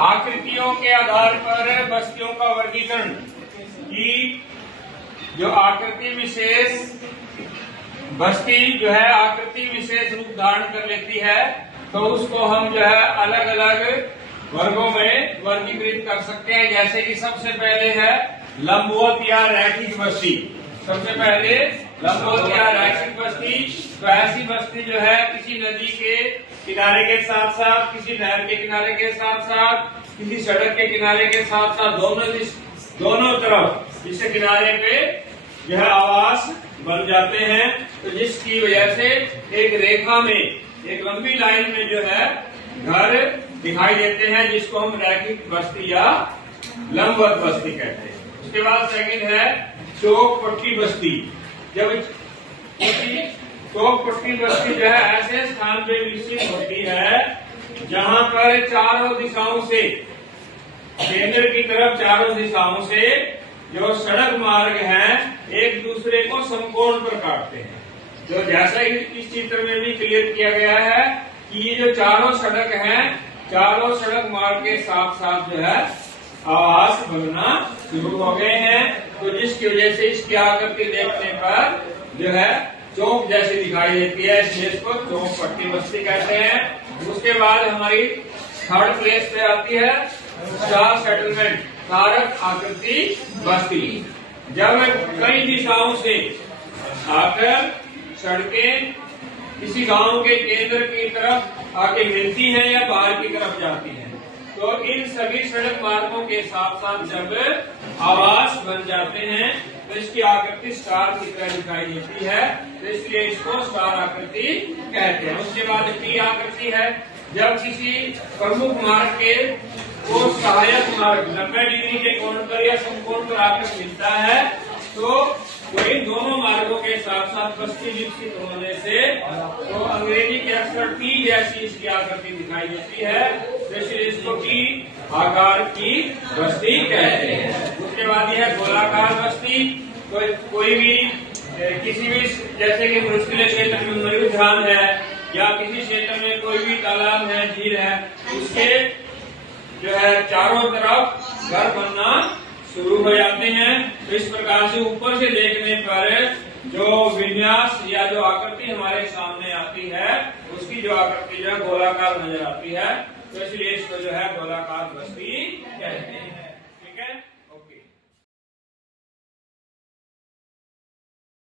आकृतियों के आधार पर बस्तियों का वर्गीकरण की जो आकृति विशेष बस्ती जो है आकृति विशेष रूप धारण कर लेती है तो उसको हम जो है अलग अलग वर्गों में वर्गीकृत कर सकते हैं। जैसे कि सबसे पहले है लंबवत या रैखिक बस्ती। सबसे पहले लंबवत या रैखिक बस्ती, तो ऐसी बस्ती जो है किसी नदी के किनारे के साथ साथ, किसी नहर के किनारे के साथ साथ, किसी सड़क के किनारे के साथ साथ दोनों तरफ इस किनारे पे जो है आवास बन जाते हैं। तो जिसकी वजह से एक रेखा में, एक लंबी लाइन में जो है घर दिखाई देते हैं, जिसको हम रैखिक बस्ती या लंबवत बस्ती कहते हैं। उसके बाद सेकंड है चौक पट्टी बस्ती। जब चौक पट्टी बस्ती जो है ऐसे स्थान पे विकसित होती है जहां पर चारों दिशाओं से, केंद्र की तरफ चारों दिशाओं से जो सड़क मार्ग हैं एक दूसरे को समकोण पर काटते हैं। तो जैसा इस चित्र में भी क्लियर किया गया है कि ये जो चारों सड़क हैं, चारों सड़क मार्ग के साथ साथ जो है आवास बनना शुरू हो गए हैं। तो जिसकी वजह से इसकी आकृति देखने पर जो है चौक जैसी दिखाई देती है, इसलिए इसको चौक पट्टी बस्ती कहते हैं। उसके बाद हमारी थर्ड प्लेस पे आती है स्टार सेटलमेंट, कारक आकृति बस्ती। जब कई दिशाओं से आकर सड़कें किसी गांव के केंद्र की तरफ आके मिलती हैं या बाहर की तरफ जाती हैं, तो इन सभी सड़क मार्गों के साथ साथ जब आवास बन जाते हैं तो इसकी आकृति स्टार की तरह दिखाई देती है, तो इसलिए इसको स्टार आकृति कहते हैं। उसके बाद टी आकृति है। जब किसी प्रमुख मार्ग के को सहायक मार्ग 90 डिग्री के कोण पर या समकोण पर आकर मिलता है तो इन दोनों मार्गों के साथ साथ बस्ती विकसित होने से तो अंग्रेजी के अक्षर टी जैसी इसकी आकृति दिखाई देती है, तो इसलिए इसको टी आकार की बस्ती कहते हैं। उसके बाद यह है गोलाकार बस्ती। तो कोई भी किसी भी जैसे कि मुश्किल क्षेत्र में मरुस्थान है या किसी क्षेत्र में कोई भी तालाब है, झील है, उसके जो है चारों तरफ घर बनना शुरू हो जाते हैं। तो इस प्रकार से ऊपर से देखने पर जो विन्यास या जो आकृति हमारे सामने आती है उसकी जो आकृति जो है गोलाकार नजर आती है, तो इसलिए इसको जो है गोलाकार बस्ती कहते हैं।